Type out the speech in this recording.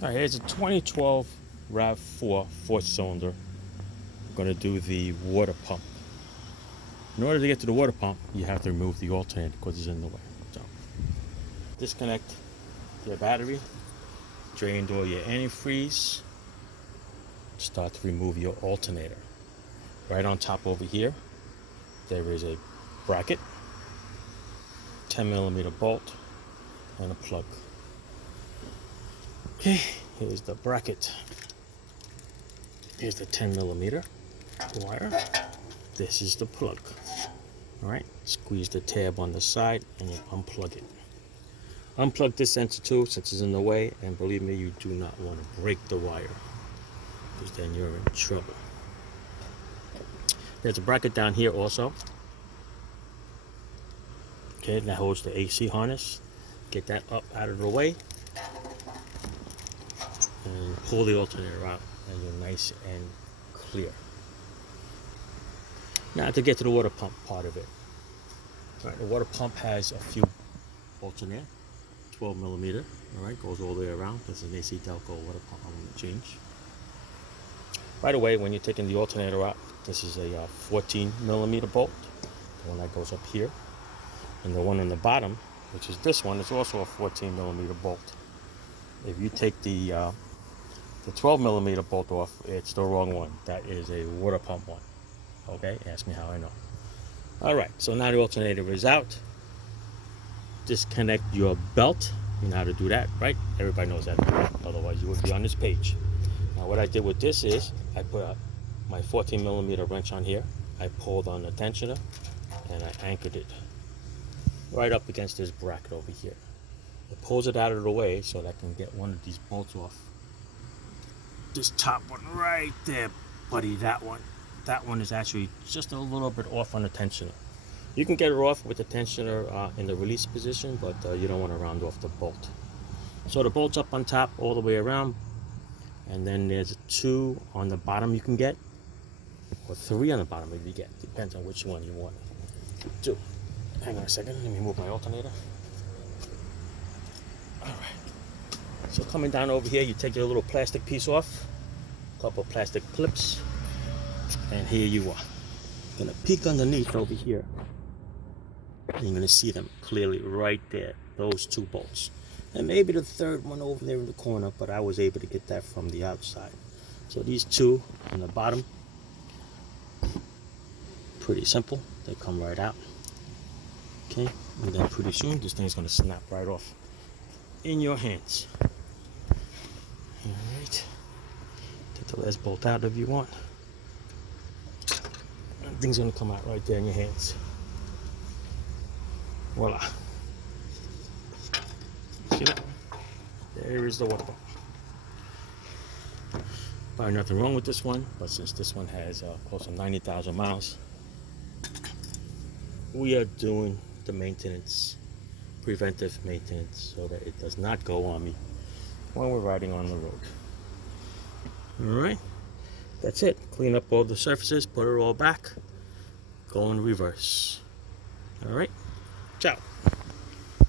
All right, here's a 2012 Rav4 4-cylinder. I'm going to do the water pump. In order to get to the water pump, you have to remove the alternator because it's in the way. So, disconnect your battery, drain all your antifreeze, start to remove your alternator. Right on top over here, there is a bracket, 10mm bolt, and a plug. Okay, here's the bracket. Here's the 10mm wire. This is the plug. All right, squeeze the tab on the side and you unplug it. Unplug this sensor too, since it's in the way, and believe me, you do not want to break the wire, because then you're in trouble. There's a bracket down here also. Okay, that holds the AC harness. Get that up out of the way and pull the alternator out, and you're nice and clear. Now to get to the water pump part of it. All right, the water pump has a few bolts in there, 12mm. All right, goes all the way around. This is an AC Delco water pump I'm going to change. Right away, when you're taking the alternator out, this is a 14mm bolt, the one that goes up here, and the one on the bottom, which is this one, is also a 14mm bolt. If you take the 12mm bolt off, it's the wrong one. That is a water pump one. Okay, ask me how I know. All right, so now the alternator is out. Disconnect your belt. You know how to do that, right? Everybody knows that. Otherwise, you would be on this page. Now, what I did with this is I put my 14mm wrench on here. I pulled on the tensioner and I anchored it right up against this bracket over here. It pulls it out of the way so that I can get one of these bolts off. This top one right there, buddy, that one. That one is actually just a little bit off on the tensioner. You can get it off with the tensioner in the release position, but you don't want to round off the bolt. So the bolt's up on top all the way around, and then there's 2 on the bottom you can get, or 3 on the bottom if you get. Depends on which one you want. 2. Hang on a second, let me move my alternator. All right. So coming down over here, you take your little plastic piece off, a couple of plastic clips, and here you are. I'm gonna peek underneath over here. And you're gonna see them clearly right there, those 2 bolts. And maybe the 3rd one over there in the corner, but I was able to get that from the outside. So these 2 on the bottom, pretty simple. They come right out. Okay, and then pretty soon this thing's gonna snap right off in your hands. All right, take the last bolt out if you want. And thing's gonna come out right there in your hands. Voila. See that? There is the water pump. Probably nothing wrong with this one, but since this one has close to 90,000 miles, we are doing the maintenance, preventive maintenance, so that it does not go on me when we're riding on the road. All right, that's it. Clean up all the surfaces, put it all back, go in reverse. All right, ciao.